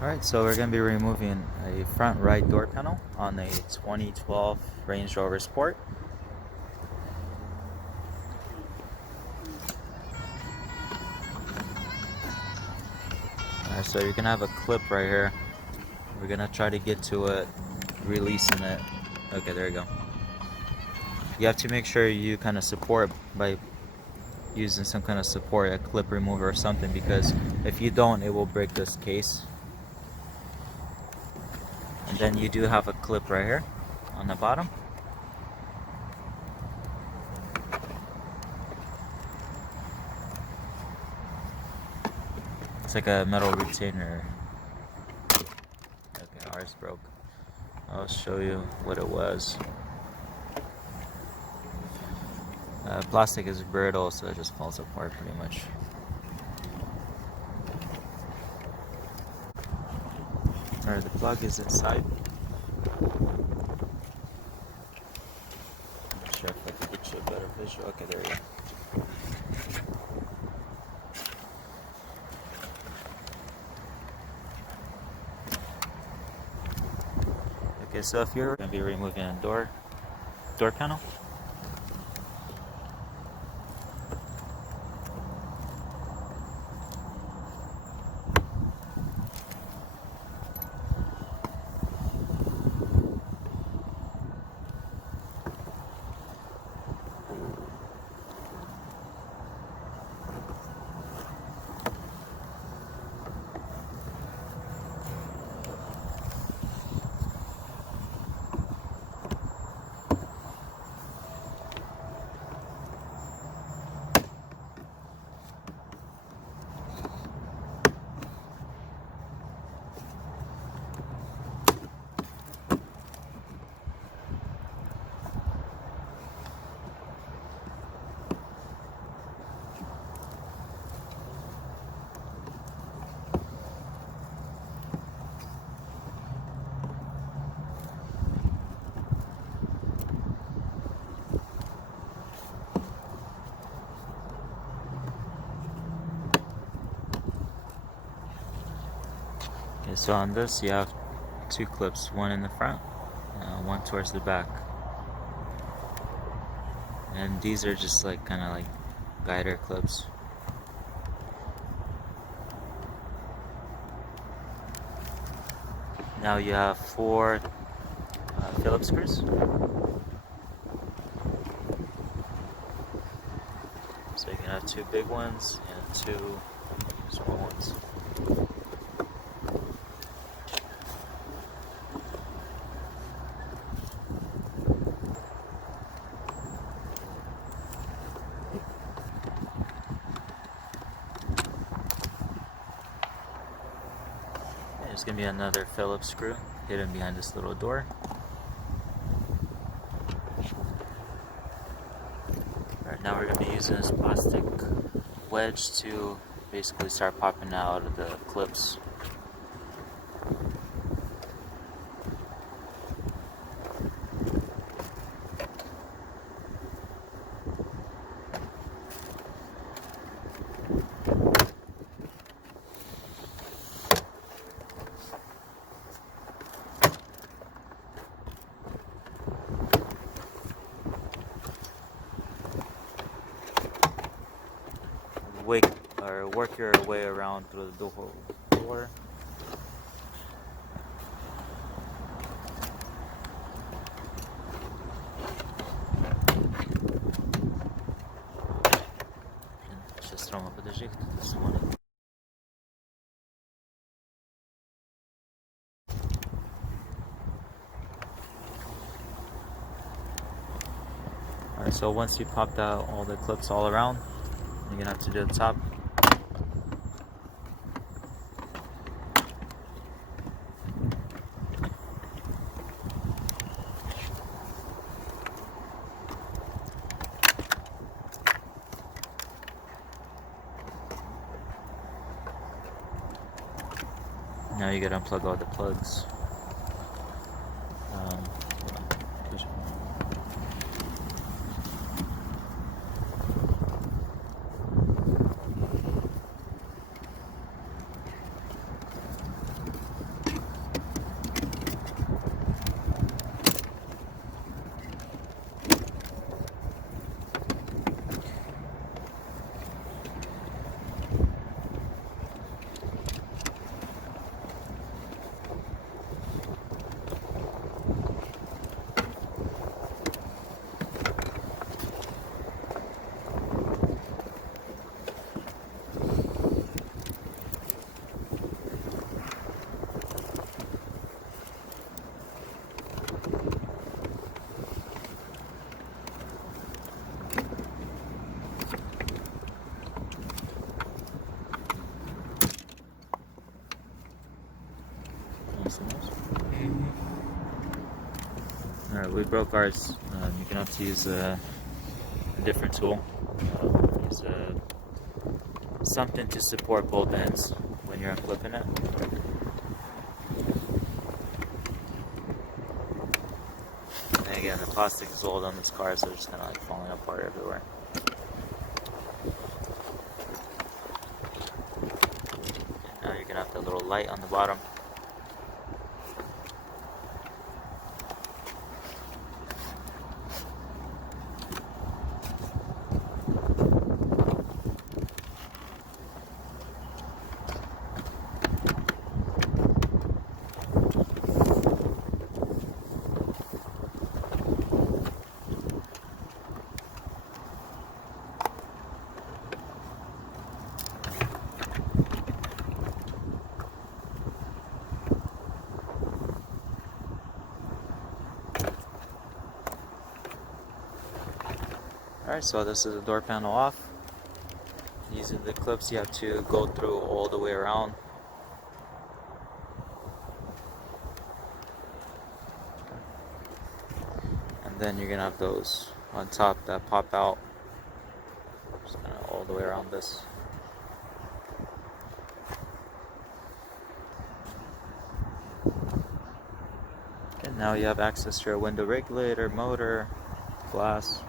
Alright, so we're going to be removing a front right door panel on a 2012 Range Rover Sport. Alright, so you're going to have a clip right here. We're going to try to get to it, releasing it. Okay, there you go. You have to make sure you kind of support by using some kind of support, a clip remover or something, because if you don't, it will break this case. And then you do have a clip right here on the bottom. It's like a metal retainer. Okay, ours broke. I'll show you what it was. Plastic is brittle, so it just falls apart pretty much. Alright, the plug is inside. I'm not sure if I can get you a better visual. Okay, there we go. Okay, so if you're going to be removing a door panel, okay, so on this you have two clips, one in the front, one towards the back. And these are just like kind of like guider clips. Now you have four Phillips screws. So you can have two big ones and two small ones. There's going to be another Phillips screw hidden behind this little door. Alright, now we're going to be using this plastic wedge to basically start popping out of the clips. Work your way around through the whole door. Сейчас Рома, подожди, кто-то смотрит. Alright, so once you popped out all the clips all around, you're gonna have to do the top. Now you gotta unplug all the plugs. we broke ours. You're gonna have to use a different tool. Use something to support both ends when you're unclipping it. And again, the plastic is old on this car, so it's just kind of like falling apart everywhere. And now you're gonna have the little light on the bottom. Alright, so this is the door panel off. Using the clips, you have to go through all the way around. And then you're gonna have those on top that pop out. Just kind of all the way around this. And now you have access to your window regulator, motor, glass.